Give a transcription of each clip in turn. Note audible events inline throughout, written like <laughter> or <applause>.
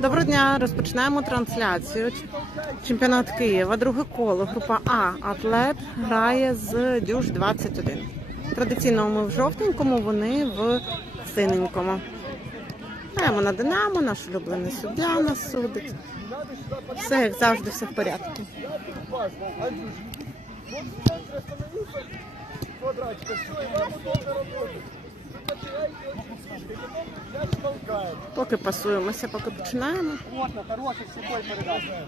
Доброго дня. Розпочинаємо трансляцію. Чемпіонат Києва, друге коло. Група А. Атлет грає з Дюш 21. Традиційно ми в жовтенькому, вони в синенькому. Граємо на Динамо, наш улюблений суддя нас судить. Все як завжди, все в порядку. квадратика, все, и вам удобно работать. Поки пасуємося, поки починаємо. Плотно, хороший сухой передача.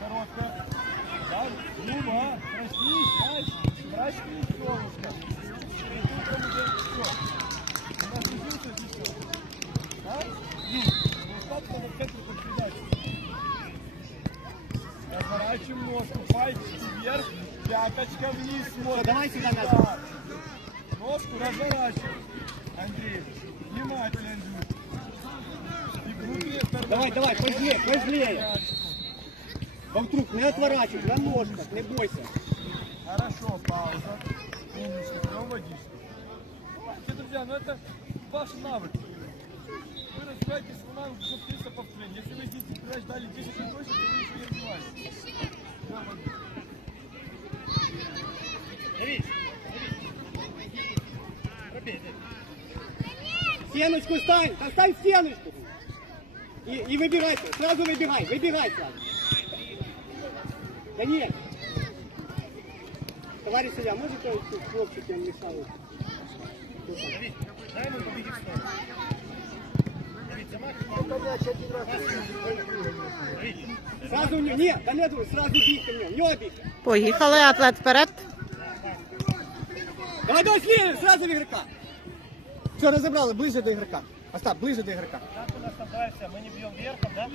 Короткая. Дальше. Люба, проснись, дальше. Проснись, солнышко. Ты утром уже всё. У нас изюмка здесь всё. А? Люба, ну как надо к центру подстрелять? Разворачиваем ножку, пальчики вверх, пяточка вниз смотрим. Давай сюда Да. назад. Ножку разворачиваем. Андрей, внимательно. И второй. Давай, давай, позднее, позднее. Вокруг, не отворачивай, на ножках, не бойся. Хорошо, пауза. Умничка, берем водичку. Все, друзья, ну это ваш навык. Вы разбираетесь в навык уже 300 повторений. Если вы здесь передач дали 10 не точно, то вы еще не развиваетесь. Водичку. Стеночку стань, поставь стеночку. И, и выбирай, сразу выбегай, выбегай сразу. Да нет. Товарищ судья, можете тут хлопчик он мешал? Сразу не, нет, да нет, сразу бить ко мне, не бить. Поїхали, атлет вперед. Давай, давай, слева, сразу в игрока. Все, разобрали, ближе до игрока. Остап, ближе до игрока. Как у нас там дальше? Мы не бьем верхом, да?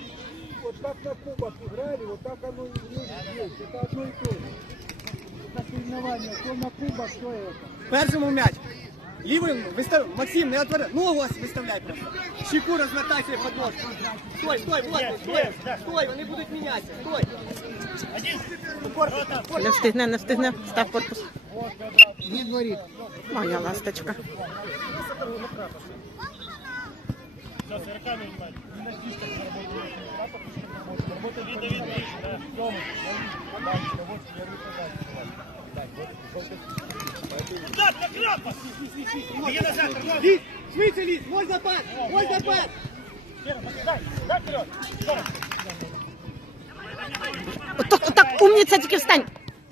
Вот как на кубок играли, вот так оно и есть. Это одно и то же. Это соревнование, то на кубок, то это. Першому м'яч. Лівим вистав... Максим, не отвори. Ногу ось виставляй просто. Щеку розвертайся под нож. Стой, стой, вот, стой, стой, вони будуть мінятися. Стой. Не встигне, не встигне. Став корпус. Не дворі. Моя ласточка. Сейчас руками внимать. Не на кистах заработали. Лапа пусть работает. Работает видно, видно, видно, да. Тёмыч, лови. Дальше, вот, я руку дальше. Назад, на крапа! Беги назад, торговый. Лізь, швидше лізь, можна пас, можна пас. Вера, дай, дай вперед. Скоро. Отак, отак, умніця, тільки встань.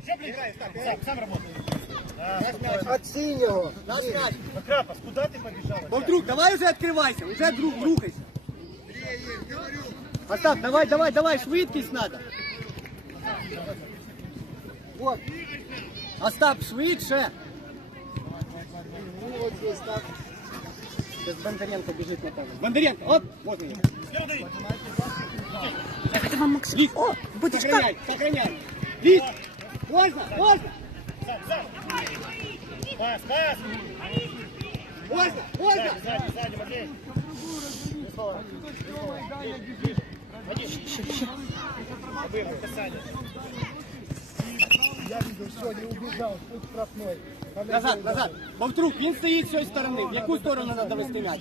Сам, сам работай. От синего. Наш куда ты побежал? Вовтрук, давай уже відкривайся, уже друг, рухайся. Остап, давай, давай, давай, швидкість надо. Вот. Остап, швидше. Сейчас Бондаренко бежит на камеру. Бондаренко, оп, вот он. Давайте вам Максим. О, будечка. Сохраняй, сохраняй. Лизь, можно, можно, Пас, пас! можно, можно. Сзади, сзади, Матвей. Обыгрывай, касание. Я видел, все, не убежал, тут штрафной. Назад, назад. Вовтрук, він стоїть з цієї сторони. В яку сторону треба вести м'яч?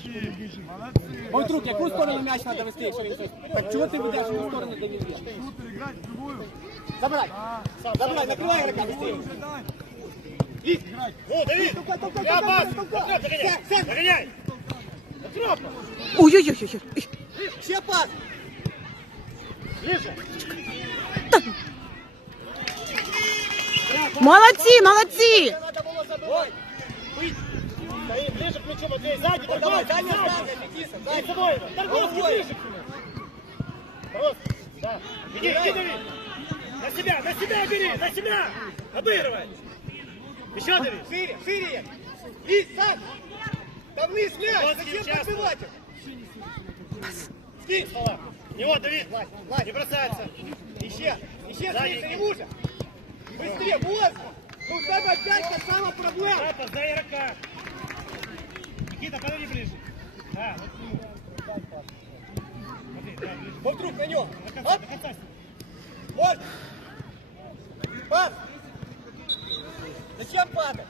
Вовтрук, в яку сторону м'яч треба вести, якщо він стоїть? Так чого ти ведеш в ту сторону, де він є? Забирай. Забирай, накривай игрока быстрее. И. О, толкай, Я пас! догоняй! Ой-ой-ой. Ще пас. Ближе! Забивати. Стоит ближе к мячу, Матвей, сзади, Давай, торговый, дай мне сзади! Никиса, Дай собой, торговский ближе к нему! Да. Иди, иди, Давид! На себя, на себя бери, на себя! Обыгрывай! Еще, Давид! Шире, шире. Лизь, сам. Да вниз мяч, Вот зачем его? Скинь стола! Него, Давид! Не бросается! Еще, еще швидше, не мужа. Быстрее, можно. Ну как опять та сама проблема. Папа, за игрока! Никита, подойди ближе! Да, вот. Смотри, да, ближе. Вовтрук на нем. Оп, вот. Пас. Зачем падать?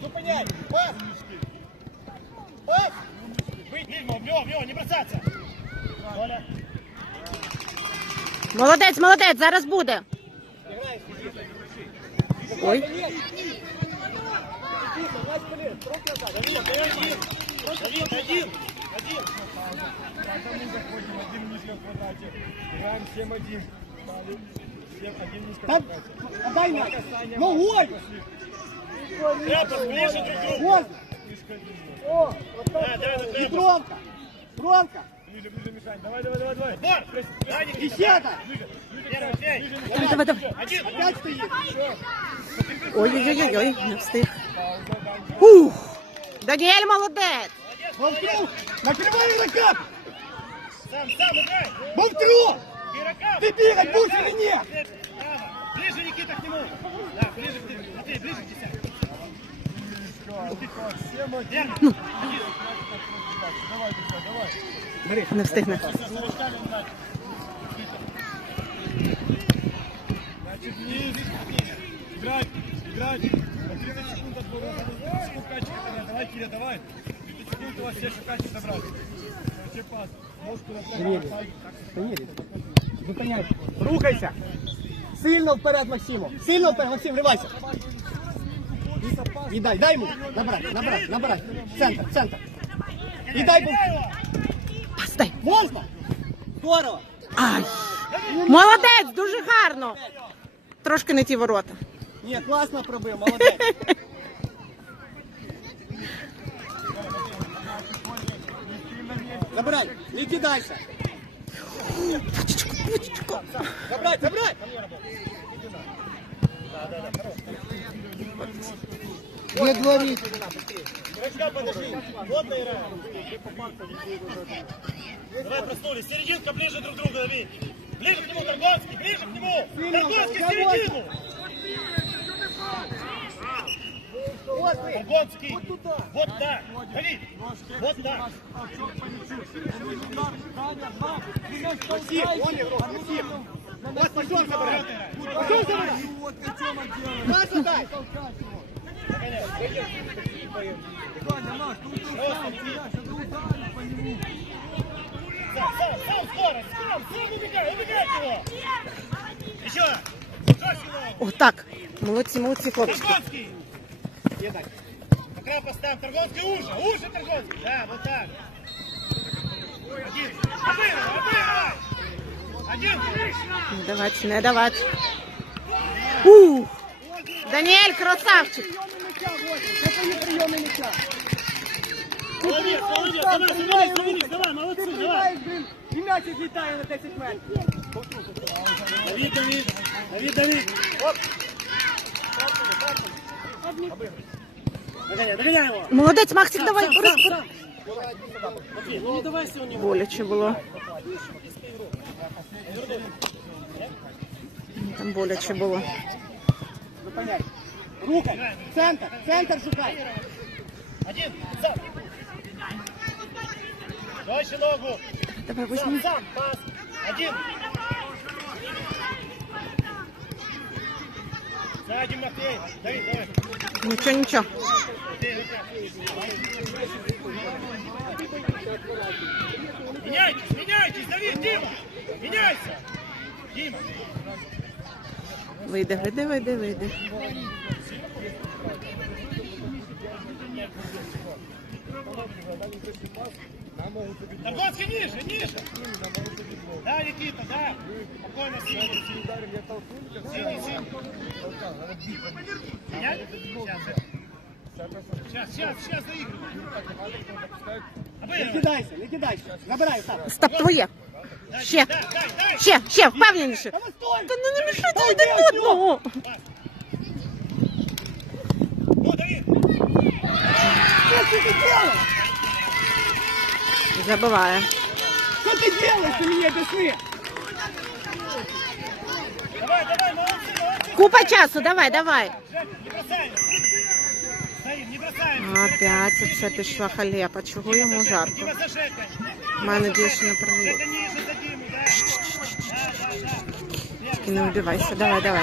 Зупиняй, пас. Дигма, в него, в него, не бросаться. Коля. Молодець, молодець, зараз буде. Ой, Давид, Давид, один, один. Поэтому заходим один низко в квадрате. Играем 7-1. Палим. 7-1 низко в Там, отдай мяч. Ногой! Ребята, ближе друг к другу. Вот! О, вот так. да, да, И Бронка! Бронка! Ближе, ближе, Мишань. Давай, давай, давай, давай. Бор! Бей. давай, давай, давай. Один. Опять стоит! Ой-ой-ой, не встиг. Ух! Даніель молодець! Вовтру! Накрывай игрока! Сам, сам играй. Вовтру! Ты бегать будешь или нет? Ближе, Никита, к нему. Да, ближе. Смотри, ближе к десятку. Верно. Давай, давай. Не встигне. Значит, вниз. Играть, играть. На 30 секунд отбора. 30 секунд качка. Давай, Киря, давай. 30 секунд у вас все качки забрать. Вообще пас. Ножку направить. Зупиняй. Рухайся! Сильно вперед, Максиму! Сильно вперед, Максим, вривайся! И дай, дай ему! Набрать, набрать, набрать! Центр, центр! И дай ему! Пас дай. Можно! Здорово! Ай! Молодець, дуже гарно. Трошки не ті ворота. Ні, класно пробив, молодець! <laughs> Забирай, не кидайся! Забрать, забрать! Не говорить! Игрочка, подожди. Плотно играем. Давай проснулись. Серединка ближе друг к другу, Давид. Ближе к нему, Торговский, ближе к нему. Торговский, середину. Торговский. Вот так. Давид. Вот так. Максим, он игрок, Максим! Вас пошел забирай! Пошел забирай! Нас отдай! Сам, сам, сам, скорость. Сам, сам убегай, убегай от него. Еще. Жестче его. Отак. Молодці, молодці, хлопці. Торговский. Пока поставь. Торговский уже. Уже Торговский. Да, вот так. Один. Обыгрывай, обыгрывай. Один. Не давать, не давать. Ух! Даніель, красавчик! Це твої прийоми м'яча! Молодец, молодец. Давай, соберись, соберись. Давай, молодцы, Ти давай. приймаєш, блін, і м'яч відлітає на 10 метрів! Давид, Давид. Давид, Давид. Оп. Догоняй, догоняй его. Молодець, Максик, давай! Сам, сам, Борис. сам. Смотри, ну не давайся у него. Боляче було. Там боляче було. Зупиняй! Рухай! Центр! Центр шукай! Один, сам. Дальше ногу. Давай Сам, возьми. сам, пас. Один. Сзади, Матвей. Давид, давай. Нічого, нічого. Давид, Дима. Меняйся. Дима. Вийде, вийде, вийде, вийде. Торговский ниже, ниже. Да, Никита, да. Спокойно, синий. Синий, синий. Менять? Сейчас, сейчас, сейчас, сейчас доигрывай. Не Обыгрывай. кидайся, не кидайся! Забирай, Остап! Стоп, твоє. Дай, Ще, дай, дай, дай. ще, ще, впевненіше. Та не стой! Та ну не мішайте один одного. Ну, Давид. Что ты делаешь? Забиває. Что ты делаешь? Ты мне объясни! Давай, давай, молодцы, молодцы. Купа часу, давай, давай. Жек, не бросаемся. Стоим, не бросаемся. Опять оце пішла халепа. Чого йому жарко? Дима за Жекой. Маю надію, що не проведуть. Жека ниже не вбивайся. Давай, давай.